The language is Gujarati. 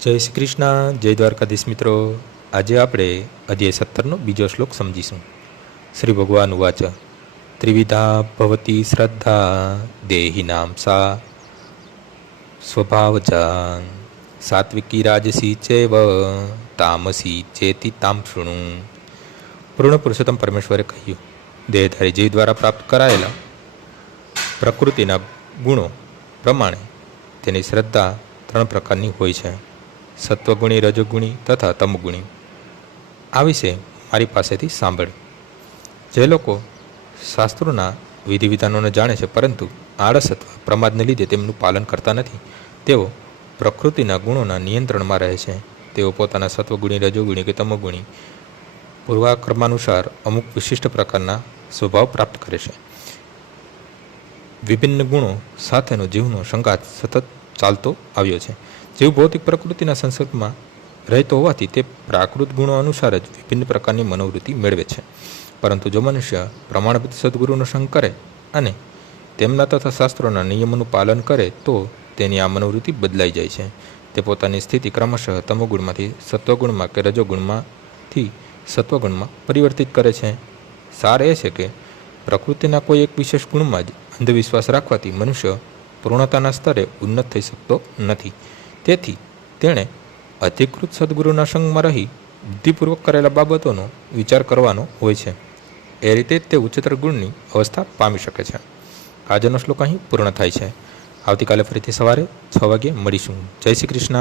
જય શ્રી કૃષ્ણ, જય દ્વારકાધીશ મિત્રો. આજે આપણે અધ્યાય 17નો બીજો શ્લોક સમજીશું. શ્રી ભગવાન વાચ ત્રિવિધા ભવતી શ્રદ્ધા દેહિનામ સા સ્વભાવજાન સાત્વિકી રાજસી ચૈવ તામસી ચેતી તામ શૃણુ. પૂર્ણ પુરુષોત્તમ પરમેશ્વરે કહ્યું, દેહધારી જીવ દ્વારા પ્રાપ્ત કરાયેલા પ્રકૃતિના ગુણો પ્રમાણે તેની શ્રદ્ધા 3 પ્રકારની હોય છે: સત્વગુણી, રજોગુણી તથા તમગુણી. આ વિશે મારી પાસેથી સાંભળ. જે લોકો શાસ્ત્રોના વિધિ વિધાનોને જાણે છે પરંતુ આળસ અથવા પ્રમાદને લીધે તેમનું પાલન કરતા નથી, તેઓ પ્રકૃતિના ગુણોના નિયંત્રણમાં રહે છે. તેઓ પોતાના સત્વગુણી, રજોગુણી કે તમોગુણી પૂર્વાક્રમાનુસાર અમુક વિશિષ્ટ પ્રકારના સ્વભાવ પ્રાપ્ત કરે છે. વિભિન્ન ગુણો સાથેનો જીવનો સંઘાત સતત ચાલતો આવ્યો છે. જીવ ભૌતિક પ્રકૃતિના સંસર્ગમાં રહેતો હોવાથી તે પ્રાકૃત ગુણો અનુસાર જ વિભિન્ન પ્રકારની મનોવૃત્તિ મેળવે છે. પરંતુ જો મનુષ્ય પ્રમાણભૂત સદગુરુનો સંગ કરે અને તેમના તથા શાસ્ત્રોના નિયમોનું પાલન કરે તો તેની આ મનોવૃત્તિ બદલાઈ જાય છે. તે પોતાની સ્થિતિ ક્રમશઃ તમોગુણમાંથી સત્વગુણમાં કે રજોગુણમાંથી સત્વગુણમાં પરિવર્તિત કરે છે. સાર એ છે કે પ્રકૃતિના કોઈ એક વિશેષ ગુણમાં જ અંધવિશ્વાસ રાખવાથી મનુષ્ય પૂર્ણતાના સ્તરે ઉન્નત થઈ શકતો નથી. તેથી તેણે અધિકૃત સદગુરુના સંગમાં રહી બુદ્ધિપૂર્વક કરેલા બાબતોનો વિચાર કરવાનો હોય છે. એ રીતે તે ઉચ્ચતર ગુણની અવસ્થા પામી શકે છે. આજનો શ્લોક અહીં પૂર્ણ થાય છે. આવતીકાલે ફરીથી સવારે 6 વાગ્યે મળીશું. જય શ્રી કૃષ્ણ.